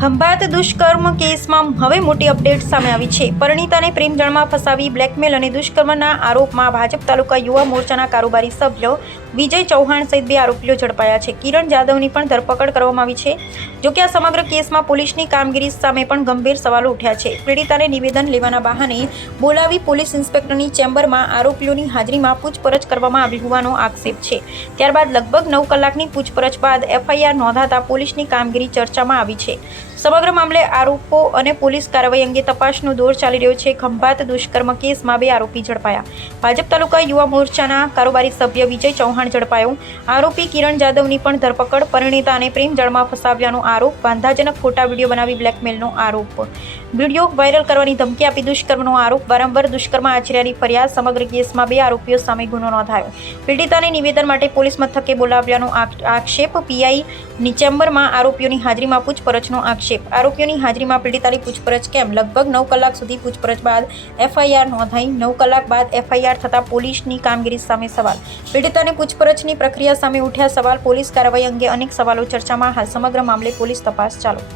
ખંભાત દુષ્કર્મ કેસમાં હવે મોટી અપડેટ સામે આવી છે। પરિણીતાને પ્રેમજાળમાં ફસાવી બ્લેકમેલ અને દુષ્કર્મના આરોપમાં ભાજપ તાલુકા યુવા મોરચાના કારોબારી સભ્ય વિજય ચૌહાણ સહિત 2 આરોપીઓ ઝડપાયા છે। કિરણ જાદવની પણ ધરપકડ કરવામાં આવી છે। જોકે આ સમગ્ર કેસમાં પોલીસની કામગીરી સામે પણ ગંભીર સવાલો ઉઠ્યા છે। પીડિતાને નિવેદન લેવાના બહાને બોલાવી પોલીસ ઇન્સ્પેક્ટરની ચેમ્બરમાં આરોપીઓની હાજરીમાં પૂછપરછ કરવામાં આવી હોવાનો આક્ષેપ છે। ત્યારબાદ લગભગ 9 કલાકની પૂછપરછ બાદ એફઆઈઆર નોંધાતા પોલીસની કામગીરી ચર્ચામાં આવી છે। સમગ્ર મામલે આરોપો અને પોલીસ કાર્યવાહી અંગે તપાસનો દોર ચાલી રહ્યો છે। ખંભાત દુષ્કર્મ કેસમાં 2 આરોપી ઝડપાયા। ભાજપ તાલુકા યુવા મોરચાના કારોબારી સભ્ય વિજય ચૌહાણ ઝડપાયો। આરોપી કિરણ જાદવની પણ ધરપકડ। પરિણીતાને પ્રેમજાળમાં ફસાવ્યાનો આરોપ। વાંધાજનક ખોટા વિડીયો બનાવી બ્લેકમેલનો આરોપ। વિડીયો વાયરલ કરવાની ધમકી આપી દુષ્કર્મનો આરોપ। વારંવાર દુષ્કર્મ આચર્યાની ફરિયાદ। સમગ્ર કેસમાં 2 આરોપીઓ સામે ગુનો નોંધાયો। પીડિતાને નિવેદન માટે પોલીસ મથકે બોલાવ્યાનો આક્ષેપ। પીઆઈની ચેમ્બરમાં આરોપીઓની હાજરીમાં પૂછપરછનો આક્ષેપ। આરોપીઓની હાજરીમાં પીડિતાની પૂછપરછ કેમ? લગભગ 9 કલાક સુધી પૂછપરછ બાદ એફઆઈઆર નોંધાઈ। 9 કલાક બાદ એફઆઈઆર થતા પોલીસની કામગીરી સામે સવાલ। પીડિતાની પૂછપરછની પ્રક્રિયા સામે ઉઠ્યા સવાલ। પોલીસ કાર્યવાહી અંગે અનેક સવાલો ચર્ચામાં। હાલ સમગ્ર મામલે પોલીસ તપાસ ચાલુ।